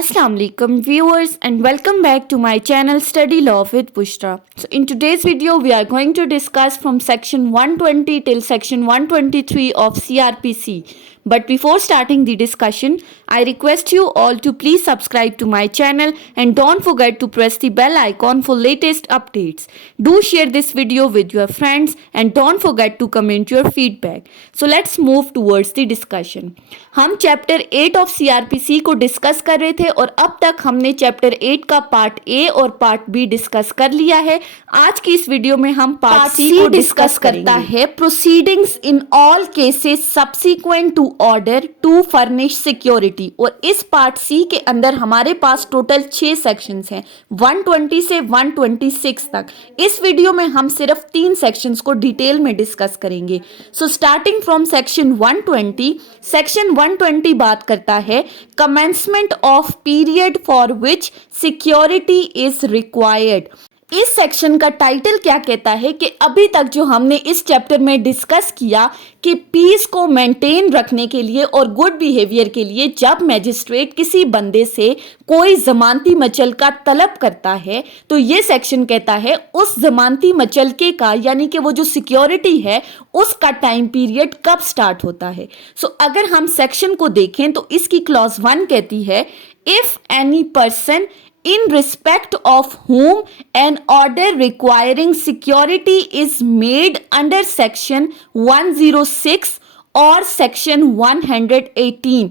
Assalamu alaikum viewers and welcome back to my channel Study Law with Bushra. So in today's video we are going to discuss from section 120 till section 123 of CRPC. But before starting the discussion, I request you all to please subscribe to my channel and don't forget to press the bell icon for latest updates. Do share this video with your friends and don't forget to comment your feedback. So let's move towards the discussion. हम chapter 8 of CRPC को discuss कर रहे थे और अब तक हमने chapter 8 का पार्ट ए और पार्ट बी डिस्कस कर लिया है। आज की इस वीडियो में हम पार्ट सी को डिस्कस करता है proceedings in all cases subsequent to order to furnish security. और इस पार्ट सी के अंदर हमारे पास टोटल 6 सेक्शंस हैं 120 से 126 तक। इस वीडियो में हम सिर्फ 3 सेक्शंस को डिटेल में डिस्कस करेंगे। So starting from section 120, section 120 बात करता है commencement of period for which security is required. इस सेक्शन का टाइटल क्या कहता है कि अभी तक जो हमने इस चैप्टर में डिस्कस किया कि पीस को मेंटेन रखने के लिए और गुड बिहेवियर के लिए जब मैजिस्ट्रेट किसी बंदे से कोई जमानती मचलका तलब करता है तो ये सेक्शन कहता है उस जमानती मचलके का यानी कि वो जो सिक्योरिटी है उसका टाइम पीरियड कब स्टार्ट होता है। सो अगर हम सेक्शन को देखें तो इसकी क्लॉज 1 कहती है if any person in respect of whom an order requiring security is made under section 106 or section 118,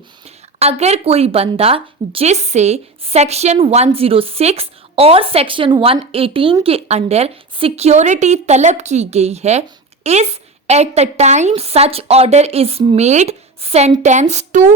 अगर कोई बंदा जिससे सेक्शन 106 और सेक्शन 118 के अंडर सिक्योरिटी तलब की गई है is at the time such order is made sentenced to,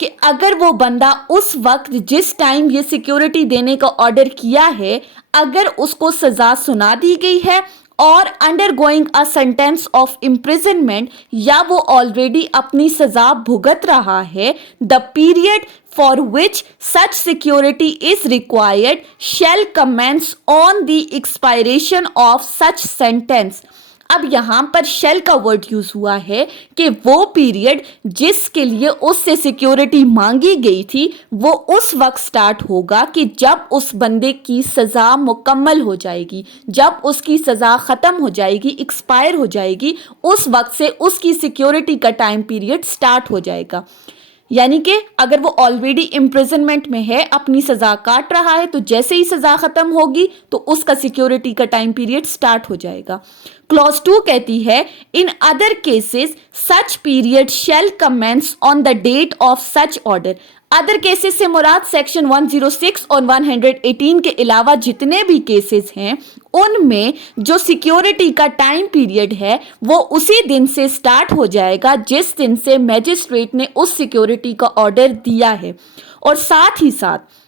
कि अगर वो बंदा उस वक्त जिस टाइम ये सिक्योरिटी देने का ऑर्डर किया है अगर उसको सजा सुना दी गई है और undergoing a sentence of imprisonment या वो ऑलरेडी अपनी सजा भुगत रहा है, the period for which such security is required shall commence on the expiration of such sentence. अब यहां पर शेल का वर्ड यूज हुआ है कि वो पीरियड जिसके लिए उससे सिक्योरिटी मांगी गई थी वो उस वक्त स्टार्ट होगा कि जब उस बंदे की सजा मुकम्मल हो जाएगी, जब उसकी सजा खत्म हो जाएगी, एक्सपायर हो जाएगी, उस वक्त से उसकी सिक्योरिटी का टाइम पीरियड स्टार्ट हो जाएगा। यानी कि अगर वो ऑलरेडी इम्प्रिजनमेंट में है, अपनी सजा काट रहा है, तो जैसे ही सजा खत्म होगी तो उसका सिक्योरिटी का टाइम पीरियड स्टार्ट हो जाएगा। क्लॉज 2 कहती है in other cases such period shall commence on the date of such order. Other cases से मुराद सेक्शन 106 और 118 के अलावा जितने भी केसेस हैं उनमें जो सिक्योरिटी का टाइम पीरियड है वो उसी दिन से स्टार्ट हो जाएगा जिस दिन से मैजिस्ट्रेट ने उस सिक्योरिटी का ऑर्डर दिया है। और साथ ही साथ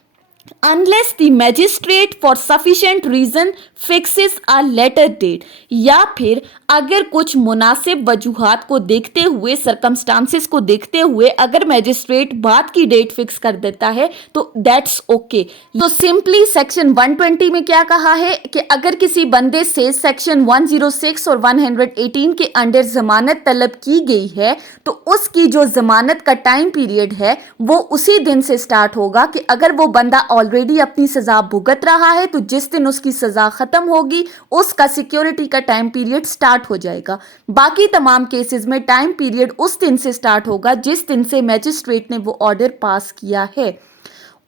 unless the magistrate for sufficient reason fixes a later date, या फिर अगर कुछ मुनासिब वजूहात को देखते हुए, सर्कमस्टांसेस को देखते हुए अगर मैजिस्ट्रेट बाद की डेट फिक्स कर देता है तो दैट्स ओके। तो सिंपली सेक्शन 120 में क्या कहा है कि अगर किसी बंदे से सेक्शन 106 और 118 के अंडर जमानत तलब की गई है तो उसकी जो जमानत का टाइम पीरियड है वो उसी दिन से स्टार्ट होगा कि अगर वो बंदा ऑलरेडी अपनी सजा भुगत रहा है तो जिस दिन उसकी सजा खत्म होगी उसका सिक्योरिटी का टाइम पीरियड स्टार्ट हो जाएगा। बाकी तमाम केसेस में टाइम पीरियड उस दिन से स्टार्ट होगा जिस दिन से मैजिस्ट्रेट ने वो ऑर्डर पास किया है।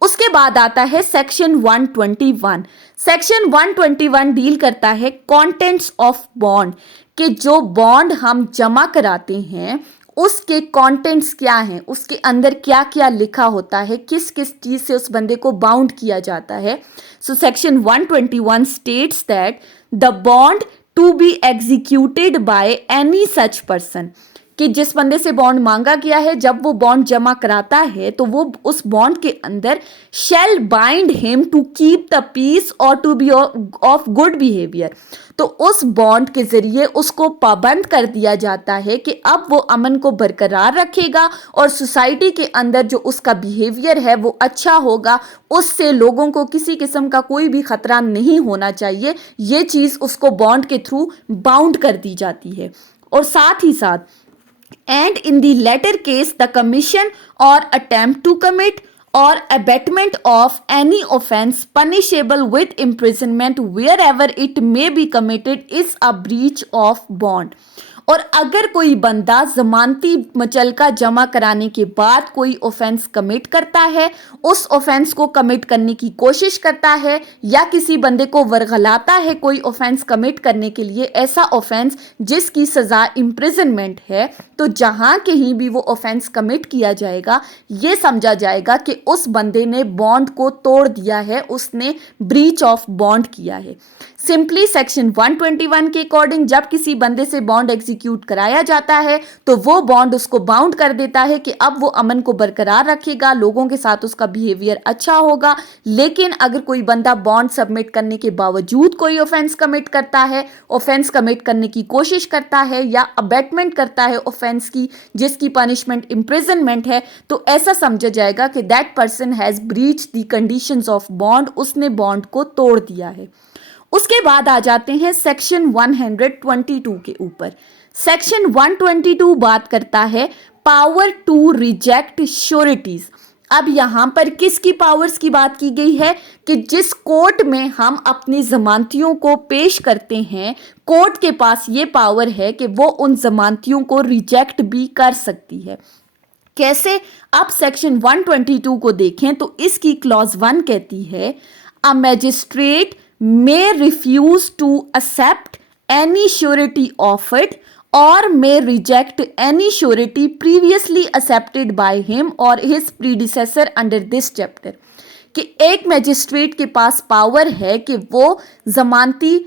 उसके बाद आता है सेक्शन 121। सेक्शन 121 डील करता है कंटेंट्स ऑफ बॉन्ड, कि जो बॉन्ड हम जमा कराते हैं उसके कंटेंट्स क्या हैं, उसके अंदर क्या क्या लिखा होता है, किस किस चीज से उस बंदे को बाउंड किया जाता है। So section 121 states that the bond to be executed by any such person, कि जिस बंदे से बॉन्ड मांगा गया है जब वो बॉन्ड जमा कराता है तो वो उस बॉन्ड के अंदर shall bind him to keep the peace और to be of good behaviour, तो उस बॉन्ड के जरिए उसको पाबंद कर दिया जाता है कि अब वो अमन को बरकरार रखेगा और सोसाइटी के अंदर जो उसका बिहेवियर है वो अच्छा होगा, उससे लोगों को किसी किस्म का कोई भी खतरा नहीं होना चाहिए। ये चीज़ उसको बॉन्ड के थ्रू बाउंड कर दी जाती है। और साथ ही साथ and in the latter case the commission or attempt to commit or abatement of any offense punishable with imprisonment wherever it may be committed is a breach of bond. और अगर कोई बंदा जमानती मुचलका जमा कराने के बाद कोई ऑफेंस कमिट करता है, उस ऑफेंस को कमिट करने की कोशिश करता है या किसी बंदे को वर्गलाता है कोई ऑफेंस कमिट करने के लिए, ऐसा ऑफेंस जिसकी सज़ा इम्प्रिजनमेंट है, तो जहां कहीं भी वो ऑफेंस कमिट किया जाएगा ये समझा जाएगा कि उस बंदे ने बॉन्ड को तोड़ दिया है, उसने ब्रीच ऑफ बॉन्ड किया है। सिंपली सेक्शन 121 के अकॉर्डिंग जब किसी बंदे से बॉन्ड एग्जीक्यूट कराया जाता है तो वो बॉन्ड उसको बाउंड कर देता है कि अब वो अमन को बरकरार रखेगा, लोगों के साथ उसका बिहेवियर अच्छा होगा। लेकिन अगर कोई बंदा बॉन्ड सबमिट करने के बावजूद कोई ऑफेंस कमिट करता है, ऑफेंस कमिट करने की कोशिश करता है या अबेटमेंट करता है ऑफेंस की जिसकी पनिशमेंट इम्प्रिजनमेंट है, तो ऐसा समझा जाएगा कि that person has breach the conditions of bond, उसने बॉन्ड को तोड़ दिया है। उसके बाद आ जाते हैं सेक्शन 122 के ऊपर। सेक्शन 122 बात करता है पावर टू रिजेक्ट श्योरिटीज। अब यहां पर किसकी पावर्स की बात की गई है कि जिस कोर्ट में हम अपनी जमानतियों को पेश करते हैं, कोर्ट के पास ये पावर है कि वो उन जमानतियों को रिजेक्ट भी कर सकती है। कैसे? अब सेक्शन 122 को देखें तो इसकी क्लॉज 1 कहती है अ magistrate may refuse to accept any surety offered or may reject any surety previously accepted by him or his predecessor under this chapter। कि एक मैजिस्ट्रेट के पास पावर है कि वो जमानती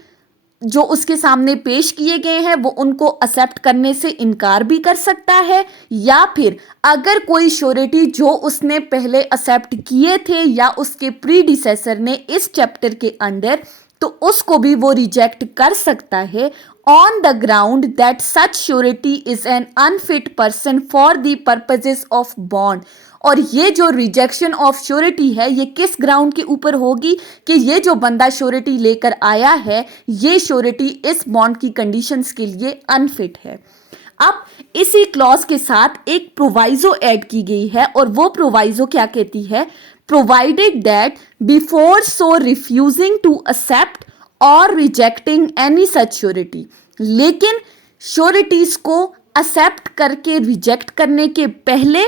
जो उसके सामने पेश किए गए हैं वो उनको एक्सेप्ट करने से इनकार भी कर सकता है, या फिर अगर कोई श्योरिटी जो उसने पहले एक्सेप्ट किए थे या उसके प्रीडिसेसर ने इस चैप्टर के अंडर, तो उसको भी वो रिजेक्ट कर सकता है on the ground that such surety is an unfit person for the purposes of bond. और ये जो रिजेक्शन ऑफ श्योरिटी है ये किस ग्राउंड के ऊपर होगी कि ये जो बंदा श्योरिटी लेकर आया है ये श्योरिटी इस बॉन्ड की कंडीशंस के लिए अनफिट है। अब इसी क्लॉज के साथ एक प्रोवाइजो ऐड की गई है और वो प्रोवाइजो क्या कहती है, provided that before so refusing to accept or rejecting any such surety. लेकिन श्योरिटीज को एक्सेप्ट करके रिजेक्ट करने के पहले,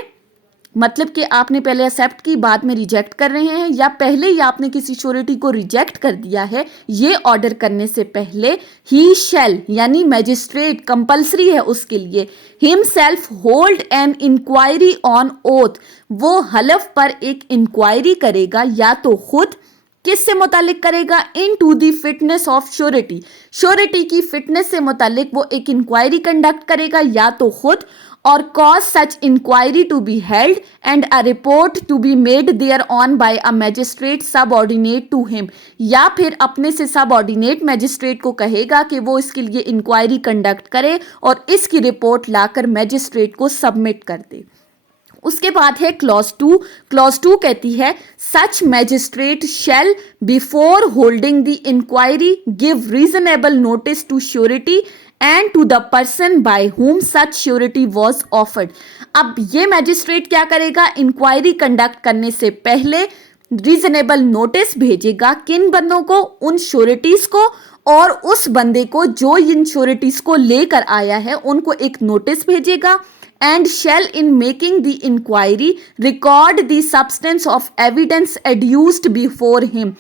मतलब कि आपने पहले एक्सेप्ट की बाद में रिजेक्ट कर रहे हैं या पहले ही आपने किसी श्योरिटी को रिजेक्ट कर दिया है, ये ऑर्डर करने से पहले ही शैल यानी मैजिस्ट्रेट कंपल्सरी है उसके लिए himself hold an inquiry on oath, वो हलफ पर एक इंक्वायरी करेगा या तो खुद किससे मुतालिक करेगा, into the fitness of surety, surety की फिटनेस से मुतालिक वो एक इंक्वायरी कंडक्ट करेगा या तो खुद, और cause such inquiry to be held and a report to be made thereon by a magistrate subordinate to him, या फिर अपने से सबऑर्डिनेट मैजिस्ट्रेट को कहेगा कि वो इसके लिए इंक्वायरी कंडक्ट करे और इसकी रिपोर्ट लाकर मैजिस्ट्रेट को सबमिट कर दे। उसके बाद है क्लॉज 2। क्लॉज 2 कहती है such magistrate shall before holding the inquiry give reasonable notice to surety and to the person by whom such surety was offered. अब ये मैजिस्ट्रेट क्या करेगा, इंक्वायरी कंडक्ट करने से पहले रीजनेबल नोटिस भेजेगा किन बंदों को, उन श्योरिटीज को, और उस बंदे को जो इन श्योरिटीज को लेकर आया है उनको एक नोटिस भेजेगा। and shall in making the inquiry record the substance of evidence adduced before him।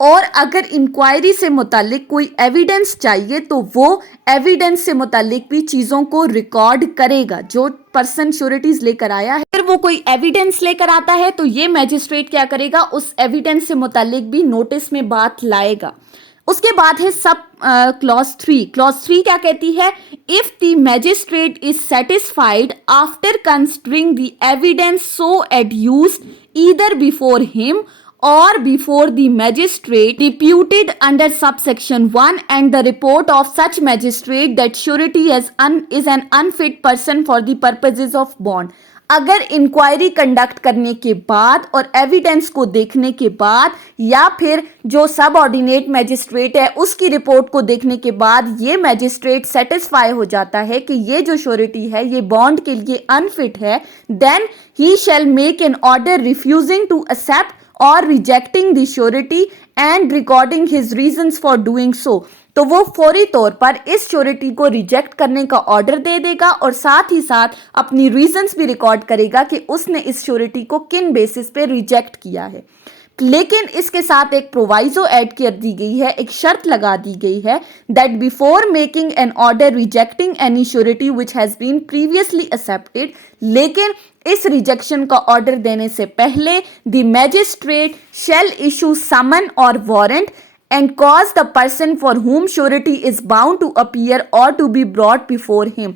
और अगर इंक्वायरी से मुतालिक कोई एविडेंस चाहिए तो वो एविडेंस से मुतालिक भी चीज़ों को रिकॉर्ड करेगा। जो पर्सन श्योरिटीज लेकर आया है, अगर वो कोई एविडेंस लेकर आता है तो ये मैजिस्ट्रेट क्या करेगा, उस एविडेंस से मुतालिक भी नोटिस में बात लाएगा। उसके बाद है सब क्लॉज 3। क्लॉज 3 क्या कहती है, if the magistrate is satisfied after considering the evidence so adduced either before him or before the magistrate deputed under subsection 1 and the report of such magistrate that surety is an unfit person for the purposes of bond। अगर inquiry conduct करने के बाद और evidence को देखने के बाद या फिर जो सब ऑर्डिनेट मैजिस्ट्रेट है उसकी रिपोर्ट को देखने के बाद ये मैजिस्ट्रेट सेटिस्फाई हो जाता है कि ये जो श्योरिटी है ये बॉन्ड के लिए अनफिट है, then he shall make an order refusing to accept or rejecting the surety and recording his reasons for doing so. तो वो फौरी तौर पर इस श्योरिटी को रिजेक्ट करने का ऑर्डर दे देगा और साथ ही साथ अपनी रीजंस भी रिकॉर्ड करेगा कि उसने इस श्योरिटी को किन बेसिस पे रिजेक्ट किया है। लेकिन इसके साथ एक प्रोवाइजो ऐड कर दी गई है, एक शर्त लगा दी गई है that before making an order rejecting any surety which has been previously accepted, लेकिन इस रिजेक्शन का ऑर्डर देने से पहले the magistrate shall issue summon or warrant and cause the person for whom surety is bound to appear or to be brought before him।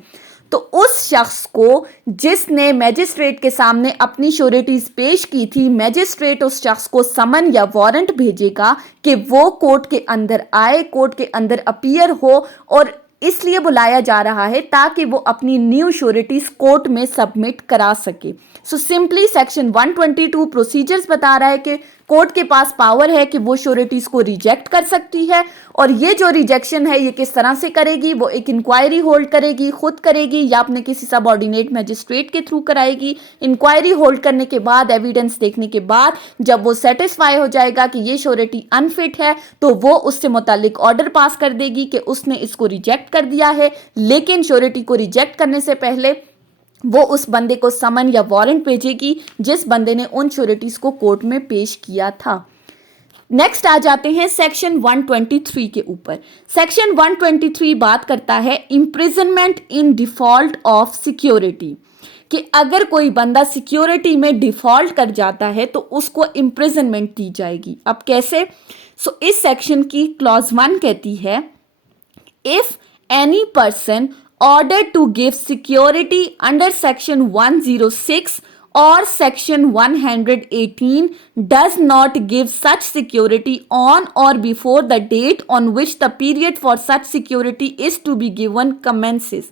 तो उस शख्स को जिसने मैजिस्ट्रेट के सामने अपनी श्योरिटीज पेश की थी, मैजिस्ट्रेट उस शख्स को समन या वारंट भेजेगा कि वो कोर्ट के अंदर आए, कोर्ट के अंदर अपीयर हो, और इसलिए बुलाया जा रहा है ताकि वो अपनी न्यू श्योरिटीज कोर्ट में सबमिट करा सके। सो सिंपली सेक्शन 122 प्रोसीजर्स बता रहा है कि कोर्ट के पास पावर है कि वो श्योरिटीज को रिजेक्ट कर सकती है, और ये जो रिजेक्शन है ये किस तरह से करेगी, वो एक इंक्वायरी होल्ड करेगी, खुद करेगी या अपने किसी सब ऑर्डिनेट मैजिस्ट्रेट के थ्रू कराएगी। इंक्वायरी होल्ड करने के बाद, एविडेंस देखने के बाद, जब वो सेटिस्फाई हो जाएगा कि ये श्योरिटी अनफिट है तो वो उससे मुतालिक ऑर्डर पास कर देगी कि उसने इसको रिजेक्ट कर दिया है। लेकिन श्योरिटी को रिजेक्ट करने से पहले वो उस बंदे को समन या वारंट भेजेगी जिस बंदे ने उन श्योरिटीज को कोर्ट में पेश किया था। नेक्स्ट आ जाते हैं सेक्शन 123 के ऊपर। सेक्शन 123 बात करता है imprisonment in default of security, कि अगर कोई बंदा सिक्योरिटी में डिफॉल्ट कर जाता है तो उसको इम्प्रिजनमेंट दी जाएगी। अब कैसे? इस सेक्शन की क्लॉज 1 कहती है if any person ordered to give security under section 106 or section 118 does not give such security on or before the date on which the period for such security is to be given commences।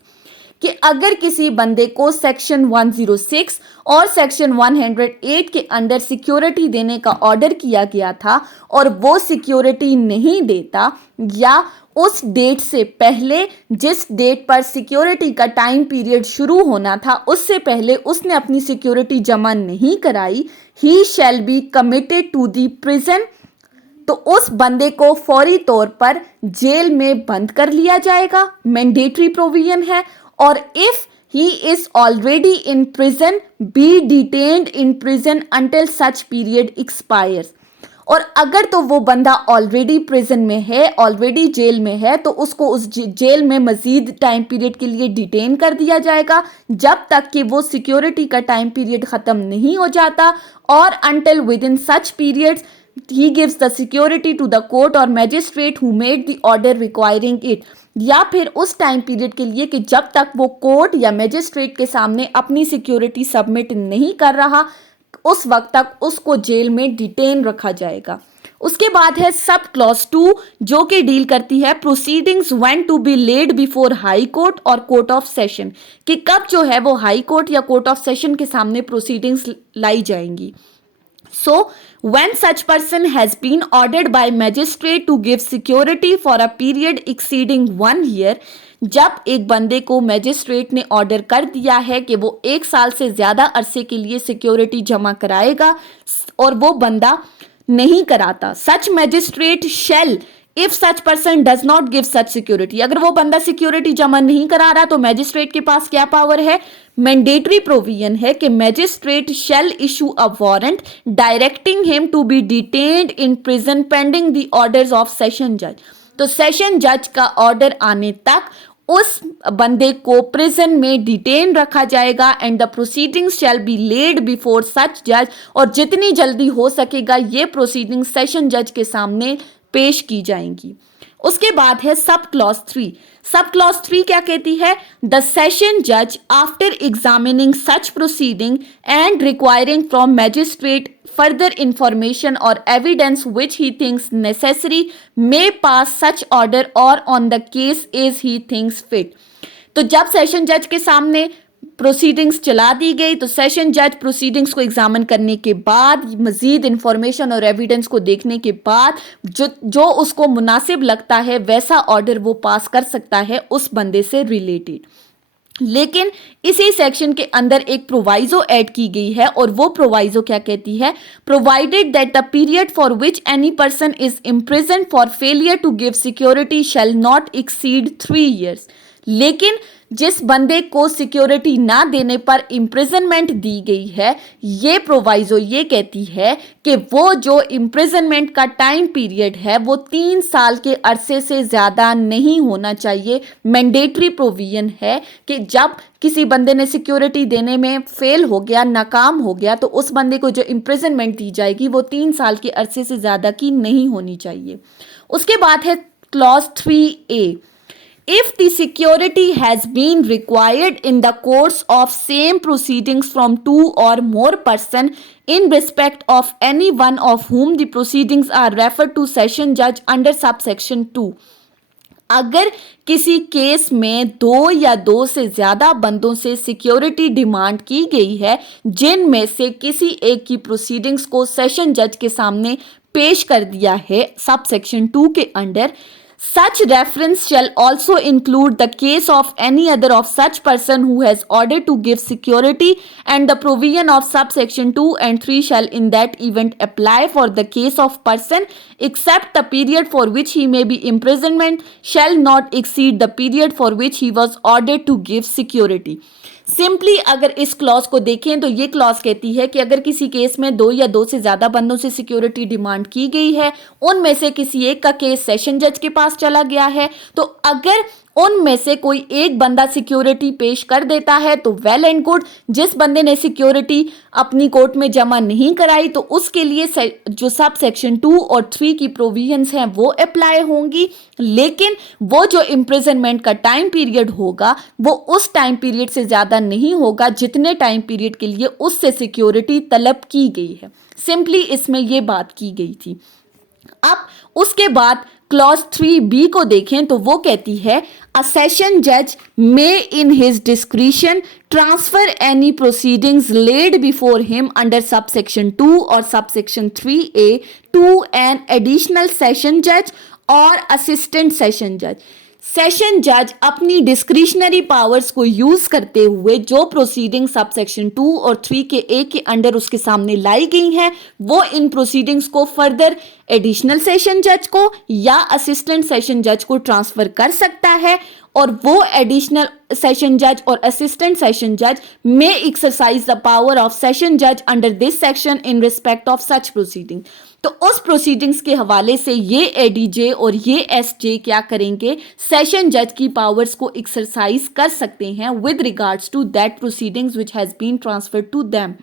कि अगर किसी बंदे को section 106 और section 108 के under security देने का order किया गया था और वो सिक्योरिटी नहीं देता, या उस डेट से पहले जिस डेट पर सिक्योरिटी का टाइम पीरियड शुरू होना था उससे पहले उसने अपनी सिक्योरिटी जमा नहीं कराई, he shall be committed to the prison. तो उस बंदे को फौरी तौर पर जेल में बंद कर लिया जाएगा, मैंडेटरी प्रोविजन है। और if he is already in prison, be detained in prison until such period expires। और अगर तो वो बंदा ऑलरेडी प्रिजन में है, ऑलरेडी जेल में है, तो उसको उस जेल में मजीद टाइम पीरियड के लिए डिटेन कर दिया जाएगा जब तक कि वो सिक्योरिटी का टाइम पीरियड ख़त्म नहीं हो जाता, और until with in such periods he gives the security to the court or magistrate who made the order requiring it। या फिर उस टाइम पीरियड के लिए कि जब तक वो कोर्ट या मैजिस्ट्रेट के सामने अपनी सिक्योरिटी सबमिट नहीं कर रहा, उस वक्त तक उसको जेल में डिटेन रखा जाएगा। उसके बाद है सब क्लॉज 2 जो कि डील करती है proceedings when to be laid before high court or court of session, कि कब जो है वो हाई कोर्ट या कोर्ट ऑफ सेशन के सामने प्रोसीडिंग्स लाई जाएंगी। So, when such person has been ordered by magistrate to give security for a period exceeding 1 year, जब एक बंदे को मैजिस्ट्रेट ने ऑर्डर कर दिया है कि वो 1 साल से ज्यादा अरसे के लिए सिक्योरिटी जमा कराएगा और वो बंदा नहीं कराता, such magistrate shall if such person does not give such security. अगर वो बंदा सिक्योरिटी जमा नहीं करा रहा तो मैजिस्ट्रेट के पास क्या पावर है? मैंडेटरी प्रोविजन है कि magistrate shall issue a warrant directing him to be detained in prison pending the orders of session जज। तो सेशन जज का ऑर्डर आने तक उस बंदे को प्रिजन में डिटेन रखा जाएगा and the proceedings shall be laid before सच जज। और जितनी जल्दी हो सकेगा ये प्रोसीडिंग सेशन जज के सामने पेश की जाएंगी। उसके बाद है सब क्लॉज 3। सब क्लॉज 3 क्या कहती है? द सेशन जज after examining such proceeding and requiring from magistrate further information or evidence which he thinks necessary may pass such order or on the case as he thinks fit। तो जब session जज के सामने proceedings चला दी गई तो session जज proceedings को एग्जामिन करने के बाद, मजीद इंफॉर्मेशन और एविडेंस को देखने के बाद जो उसको मुनासिब लगता है वैसा ऑर्डर वो पास कर सकता है उस बंदे से रिलेटेड। लेकिन इसी सेक्शन के अंदर एक प्रोवाइजो ऐड की गई है और वो प्रोवाइजो क्या कहती है, provided that the period for which any person is imprison for failure to give security shall not exceed 3 years। लेकिन जिस बंदे को सिक्योरिटी ना देने पर इम्प्रिजनमेंट दी गई है, ये प्रोवाइजो ये कहती है कि वो जो इम्प्रिजनमेंट का टाइम पीरियड है वो 3 साल के अरसे से ज़्यादा नहीं होना चाहिए। मैंडेटरी प्रोविजन है कि जब किसी बंदे ने सिक्योरिटी देने में फेल हो गया, नाकाम हो गया, तो उस बंदे को जो इम्प्रिजनमेंट दी जाएगी वो 3 साल के अरसे से ज़्यादा की नहीं होनी चाहिए। उसके बाद है clause 3A। If the security has been required in the course of same proceedings from 2 or more person in respect of any one of whom the proceedings are referred to session judge under subsection 2। अगर किसी case में 2 या 2 से ज्यादा बंदों से security demand की गई है, जिनमें से किसी एक की प्रोसीडिंग्स को सेशन जज के सामने पेश कर दिया है सबसेक्शन 2 के under, such reference shall also include the case of any other of such person who has ordered to give security, and the provision of subsection 2 and 3 shall in that event apply for the case of person, except the period for which he may be imprisonment shall not exceed the period for which he was ordered to give security। Simply अगर इस clause को देखें तो ये clause कहती है कि अगर किसी केस में 2 या 2 से ज़्यादा बंदों से सिक्योरिटी डिमांड की गई है, उनमें से किसी एक का केस सेशन जज के पास चला गया है, तो अगर उनमें से कोई एक बंदा सिक्योरिटी पेश कर देता है तो वेल एंड गुड। जिस बंदे ने सिक्योरिटी अपनी कोर्ट में जमा नहीं कराई तो उसके लिए जो सब सेक्शन 2 और 3 की प्रोविजंस हैं वो अप्लाई होंगी, लेकिन वो जो इम्प्रिजनमेंट का टाइम पीरियड होगा वो उस टाइम पीरियड से ज़्यादा नहीं होगा जितने टाइम पीरियड के लिए उससे सिक्योरिटी तलब की गई है। सिंपली इसमें ये बात की गई थी। अब उसके बाद क्लॉज 3B को देखें तो वो कहती है, अ सेशन जज may in his discretion transfer any proceedings laid before him under subsection 2 or subsection 3A to an additional session जज और असिस्टेंट सेशन जज। सेशन जज अपनी डिस्क्रिशनरी पावर्स को यूज करते हुए जो प्रोसीडिंग सबसेक्शन 2 और 3A के अंडर उसके सामने लाई गई हैं, वो इन प्रोसीडिंग्स को फर्दर एडिशनल सेशन जज को या असिस्टेंट सेशन जज को ट्रांसफर कर सकता है, और वो एडिशनल सेशन जज और असिस्टेंट सेशन जज में exercise the power of session जज under this section in respect of such proceeding. तो उस प्रोसीडिंग्स के हवाले से ये एडीजे और ये एसजे क्या करेंगे, सेशन जज की पावर्स को एक्सरसाइज कर सकते हैं with regards to that proceedings which has been transferred to them.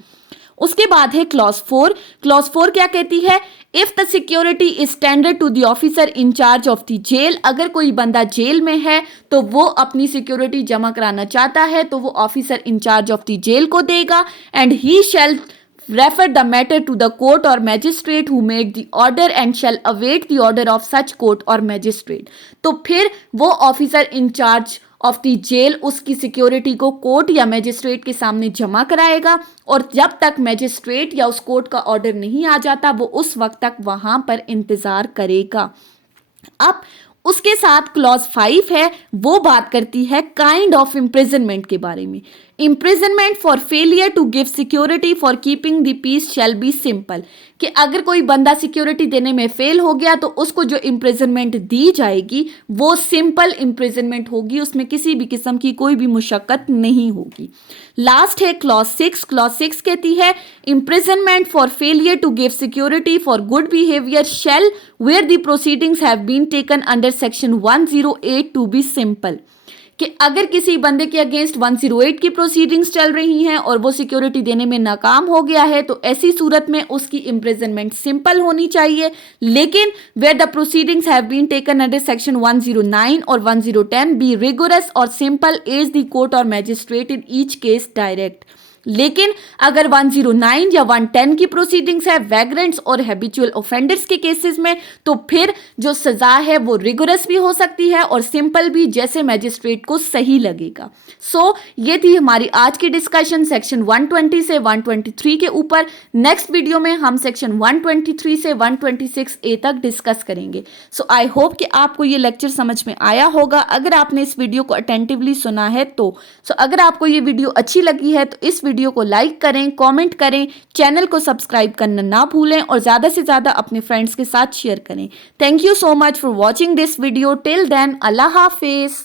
उसके बाद है क्लॉज 4। क्लॉज 4 क्या कहती है, if the security is tendered to the officer in charge of the jail. अगर कोई बंदा जेल में है तो वो अपनी सिक्योरिटी जमा कराना चाहता है तो वो officer in charge of the jail को देगा, and he shall refer the matter to the court or magistrate who made the order and shall await the order of such court or magistrate। तो फिर वो officer in charge of the jail उसकी security को court या magistrate के सामने जमा कराएगा, और जब तक मैजिस्ट्रेट या उस कोर्ट का ऑर्डर नहीं आ जाता वो उस वक्त तक वहां पर इंतजार करेगा। अब उसके साथ क्लॉज 5 है, वो बात करती है काइंड ऑफ इम्प्रिजनमेंट के बारे में। Imprisonment for failure to give security for keeping the peace shall be simple, कि अगर कोई बंदा सिक्योरिटी देने में फेल हो गया तो उसको जो इम्प्रिजनमेंट दी जाएगी वो सिंपल इम्प्रिजनमेंट होगी, उसमें किसी भी किस्म की कोई भी मुशक्कत नहीं होगी। लास्ट है क्लॉज 6। क्लॉज 6 कहती है, imprisonment for failure to give security for good behaviour shall where the proceedings have been taken under section 108 to be simple, कि अगर किसी बंदे के अगेंस्ट 108 की प्रोसीडिंग्स चल रही हैं और वो सिक्योरिटी देने में नाकाम हो गया है तो ऐसी सूरत में उसकी इम्प्रिजनमेंट सिंपल होनी चाहिए। लेकिन where the proceedings have been taken under section 109 or 1010 be rigorous or simple as the court or magistrate in each case direct. लेकिन अगर 109 या 110 की प्रोसीडिंग्स है वैग्रेंट्स और हैबिचुअल ऑफेंडर्स के केसेस में, तो फिर जो सजा है वो रिगोरस भी हो सकती है और सिंपल भी, जैसे मैजिस्ट्रेट को सही लगेगा। सो ये थी हमारी आज की डिस्कशन सेक्शन 120 से 123 के ऊपर। नेक्स्ट वीडियो में हम सेक्शन 123 से 126 ए तक डिस्कस करेंगे। सो आई होप कि आपको ये लेक्चर समझ में आया होगा अगर आपने इस वीडियो को अटेंटिवली सुना है तो। अगर आपको ये वीडियो अच्छी लगी है तो इस वीडियो को लाइक करें, कमेंट करें, चैनल को सब्सक्राइब करना ना भूलें और ज़्यादा से ज़्यादा अपने फ्रेंड्स के साथ शेयर करें। Thank you so much for watching this video. Till then, अल्लाह हाफिज़।